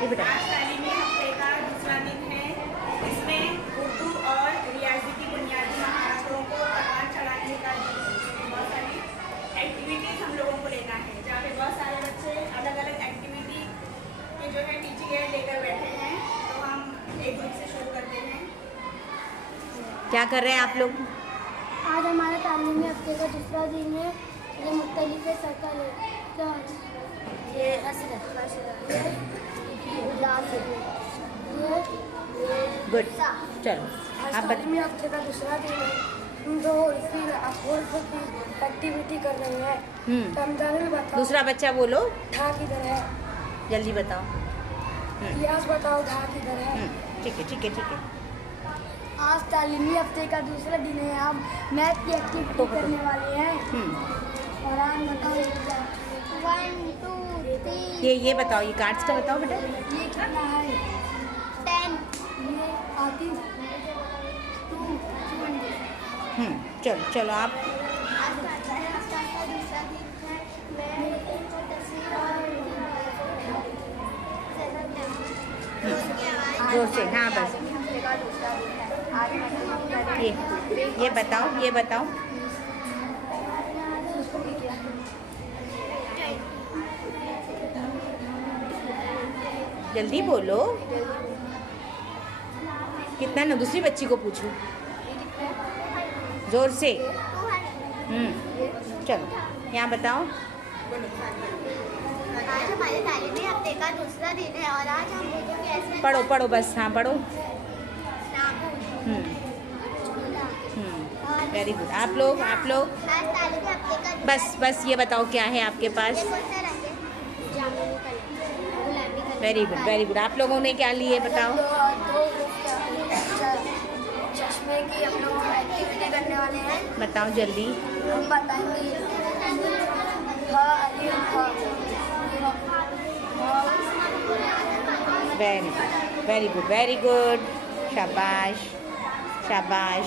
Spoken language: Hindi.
ये बेटा आज तालीमी हफ्ते का दूसरा दिन है। इसमें उर्दू और रियाजी की बुनियादी महारतों को परवान चढ़ाने का बहुत सारी एक्टिविटीज़ हम लोगों को लेना है, जहाँ पे बहुत सारे बच्चे अलग अलग एक्टिविटी के जो है टीचिंग एड लेकर बैठे हैं। तो हम एक ग्रुप से शुरू करते हैं। क्या कर रहे हैं आप लोग? आज हमारा तालीमी हफ्ते का दूसरा दिन है। ये मुख्तलिफ सर्कल है। क्या ये गुड, चलो आज आप तालीमी हफ्ते का दूसरा दिन है। हम दो की एक्टिविटी कर रहे हैं। तो हम जाने में बताओ दूसरा बच्चा बोलो, ढा किधर है। जल्दी बताओ। इतिहास बताओ ढा किधर है। ठीक है ठीक है ठीक है। आज तालीमी हफ्ते का दूसरा दिन है। हम मैथ की एक्टिविटी करने वाले हैं। और आज बताओ 1 2 3 ये बताओ, ये कार्ड्स का बताओ बेटा। ये कितना है 10 ये आती 2 चलो चलो आप आज तालीमी हफ्ते का दूसरा दिन है। मैं तस्वीर और जोर से, हाँ बस तालीमी हफ्ते का दूसरा दिन है। आज हम करेंगे ये बताओ, ये बताओ। जल्दी बोलो। कितना ना दूसरी बच्ची को पूछूं, जोर से। चलो यहाँ बताओ। आज हमारे तालीमी हफ्ते का दूसरा दिन है और आज हम कैसे पढ़ो पढ़ो बस, हाँ पढ़ो। Very good. आप लोग आज तालीमी हफ्ते का बस बस ये बताओ क्या है आपके पास। कौन सा रंग है? जामुनी कलर, गुलाबी colour. Very good very good. आप लोगों ने क्या लिए बताओ। चश्मे की हम लोग एक्टिविटी करने वाले हैं। बताओ जल्दी। हम बताएंगे very good very good very good. शाबाश शाबाश।